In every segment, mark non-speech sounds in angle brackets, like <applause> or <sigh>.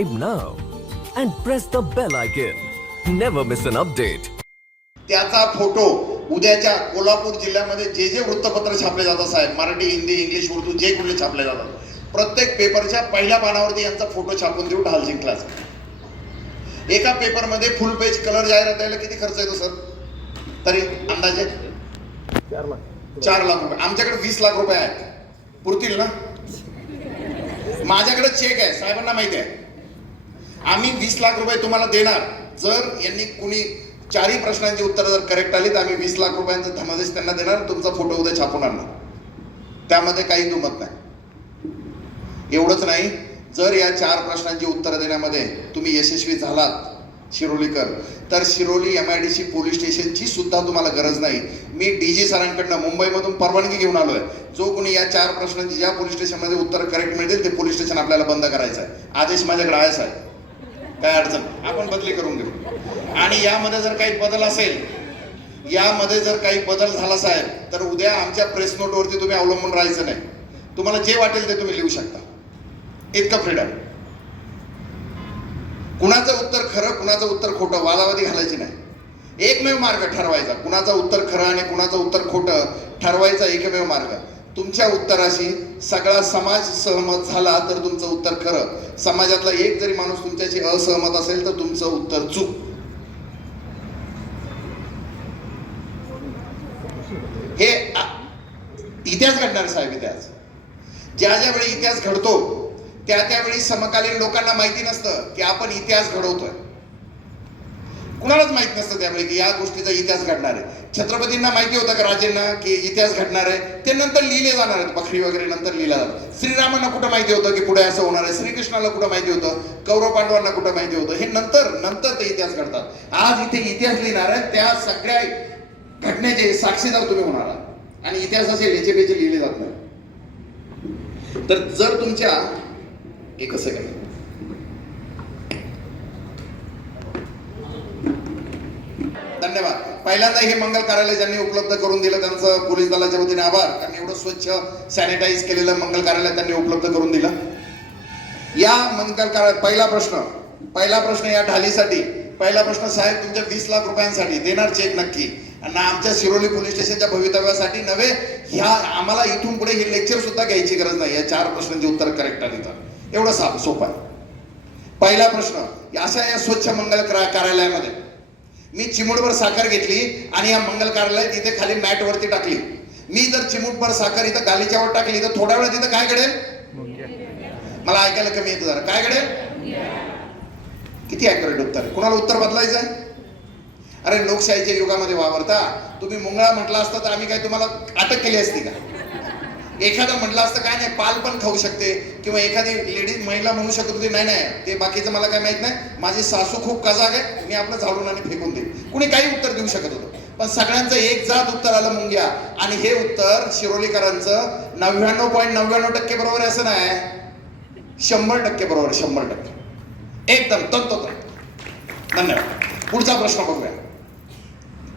subscribe now and press the bell icon. Never miss an update. त्याचा photo उद्याच्या कोल्हापूर जिल्ह्यामध्ये जे जे वृत्तपत्र छापले जातात साहेब मराठी हिंदी इंग्लिश उर्दू जे कुठले छापले जातात प्रत्येक पेपरच्या पहिल्या पानावरती यांचा फोटो छापून देऊ ढाल जिंकलाच एका पेपरमध्ये फुल पेज कलर जाहिरात यायला किती खर्च येतो सर तरी अंदाजे? चार लाख. रुपये. आमच्याकडे वीस लाख रुपये आहेत. पुरतील ना? माझ्याकडे चेक आहे. साहेबांना माहिती आहे. आम्ही वीस लाख रुपये तुम्हाला देणार. जर यांनी कुणी चारही प्रश्नांची उत्तरं जर करेक्ट आली तर आम्ही वीस लाख रुपयांचा धनादेश त्यांना देणार तुमचा फोटो उद्या छापून आणणार. त्यामध्ये काही दुमत नाही. एवढंच नाही जर या चार प्रश्नांची उत्तरं देण्यामध्ये तुम्ही यशस्वी झालात शिरोलीकर तर Shiroli M I D C police स्टेशनची सुद्धा तुम्हाला गरज नाही. मी डी जी सरांकडनं मुंबईमधून परवानगी घेऊन आलो आहे जो कोणी या चार प्रश्नांची ज्या पोलीस स्टेशनमध्ये उत्तर करेक्ट मिळतील ते पोलीस स्टेशन आपल्याला बंद करायचं आहे आदेश माझ्याकडे आहेच आहे. काय अडचण? आपण बदली करून घेऊ. आणि यामध्ये जर काही बदल असेल यामध्ये जर काही बदल झाला साहेब तर उद्या आमच्या प्रेस नोटवरती तुम्ही अवलंबून राहायचं नाही. तुम्हाला जे वाटेल ते तुम्ही लिहू शकता. इतकं फ्रीडम कुणाचं उत्तर खरं कुणाचं उत्तर खोटं वादावादी घालायची नाही. एकमेव मार्ग ठरवायचा. कुणाचं उत्तर खरं आणि कुणाचं उत्तर खोटं ठरवायचा एकमेव मार्ग. तुमच्या उत्तराशी सगळा समाज सहमत झाला तर तुमचं उत्तर खरं. समाजातला एक जरी माणूस तुमच्याशी असहमत असेल तर तुमचं उत्तर चूक. हे इतिहास घडणार साहेब इतिहास. ज्या ज्या वेळी इतिहास घडतो त्या त्यावेळी समकालीन लोकांना माहिती नसतं की आपण इतिहास घडवतोय. कुणालाच माहीत नसतं त्यामुळे की या गोष्टीचा इतिहास घडणार आहे. छत्रपतींना माहिती होतं का राजेंना की इतिहास घडणार आहे? ते नंतर लिहिले जाणार आहेत. बखरी वगैरे नंतर लिहिला जातात श्रीरामांना कुठं माहिती होतं की पुढे असं होणार आहे? श्रीकृष्णाला कुठं माहिती होतं? कौरव पांडवांना कुठं माहिती होतं? हे नंतर नंतर ते इतिहास घडतात. आज इथे इतिहास लिहिणार आहे त्या सगळ्या घटनेचे साक्षीदार तुम्ही होणार आहात. आणि इतिहास असे लेचे बेचे लिहिले जात नाही तर जर तुमच्या एक काही धन्यवाद. पहिल्यांदा हे मंगल कार्यालय ज्यांनी उपलब्ध करून दिलं त्यांचं पोलीस दलाच्या वतीने आभार. कारण एवढं स्वच्छ सॅनिटाईज केलेलं मंगल कार्यालय त्यांनी उपलब्ध करून दिलं. या मंगल कार्यालय पहिला प्रश्न पहिला प्रश्न या ढालीसाठी पहिला प्रश्न साहेब तुमच्या वीस लाख रुपयांसाठी देणार चेक नक्की. आणि आमच्या शिरोली पोलीस स्टेशनच्या भवितव्यासाठी नव्हे ह्या आम्हाला इथून पुढे हे लेक्चर सुद्धा घ्यायची गरज नाही. या चार प्रश्नांची उत्तर करेक्ट आली तर. एवढं साप सोपं आहे. पहिला प्रश्न अशा या स्वच्छ मंगल करा- कार्यालयामध्ये मी चिमूटभर साखर घेतली आणि या मंगल कार्यालयात इथे खाली मॅटवरती टाकली. मी जर चिमूटभर साखर इथं गालीच्यावर टाकली तर थोड्या वेळ तिथं काय घडेल? मला ऐकायला कमी येतं जरा. काय घडेल? किती ऍक्युरेट उत्तर? कुणाला उत्तर बदलायचं आहे? अरे लोकशाहीच्या युगामध्ये वावरता. तुम्ही मुंगळा म्हटला असता तर आम्ही काय तुम्हाला अटक केली असती का? एखादं म्हटलं असतं काय नाही पाल पण खाऊ शकते. किंवा एखादी लेडीज महिला म्हणू शकत होती नाही नाही ते बाकीचं मला काय माहीत नाही माझी सासू खूप कजाग आहे मी आपलं झाडून आणि फेकून देईल कुणी काही उत्तर देऊ शकत होतं. पण सगळ्यांचं एक जात उत्तर आलं मुंग्या. आणि हे उत्तर शिरोलीकरांचं नव्याण्णव पॉईंट नव्याण्णव टक्के बरोबर आहे असं नाही. शंभर टक्के बरोबर शंभर टक्के. एकदम तंतोतंत. धन्यवाद. पुढचा प्रश्न बघूया.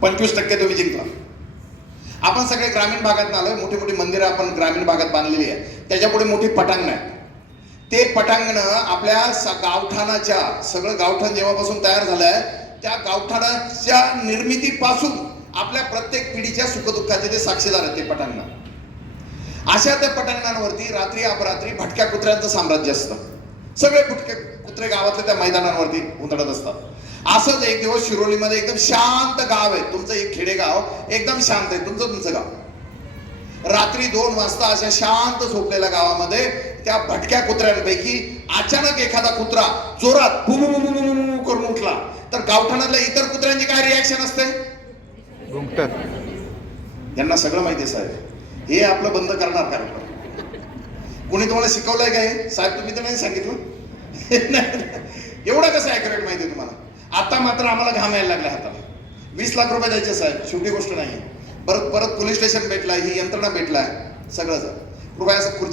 पंचवीस टक्के तुम्ही जिंकला. आपण सगळे ग्रामीण भागात आलोय मोठी मोठी मंदिरं आपण ग्रामीण भागात बांधलेली आहे. त्याच्यापुढे मोठी पटांगण आहे. ते पटांगण आपल्या स- गावठाणाच्या सगळं गावठाण जेव्हापासून तयार झालं आहे त्या गावठाणाच्या निर्मितीपासून आपल्या प्रत्येक पिढीच्या सुखदुःखाचे ते साक्षीदार आहेत ते पटांगण. अशा त्या पटांगणांवरती रात्री अपरात्री भटक्या कुत्र्यांचं साम्राज्य असतं. सगळे भटके कुत्रे गावातल्या त्या मैदानांवरती उतरत असतात. असंच एक दिवस शिरोलीमध्ये एकदम शांत गाव आहे. तुमचं एक खेडेगाव एकदम शांत आहे. तुमचं तुमचं गाव. रात्री दोन वाजता अशा शांत झोपलेल्या गावामध्ये त्या भटक्या कुत्र्यांपैकी अचानक एखादा कुत्रा जोरात करून उठला. तर गावठाणातल्या इतर कुत्र्यांची काय रिॲक्शन असते? यांना सगळं माहिती आहे साहेब. हे आपलं बंद करणार कार्यक्रम कोणी तुम्हाला शिकवलंय काय? साहेब तुम्ही तर नाही सांगितलं. <laughs> एवढं कसं ऍक्युरेट माहिती आहे तुम्हाला? आता मात्र आम्हाला घाम यायला लागला हाताला. वीस लाख रुपये द्यायचे साहेब छोटी गोष्ट नाही. परत परत पोलीस स्टेशन भेटला ही यंत्रणा भेटलाय सगळं कृपया असं खुर्ची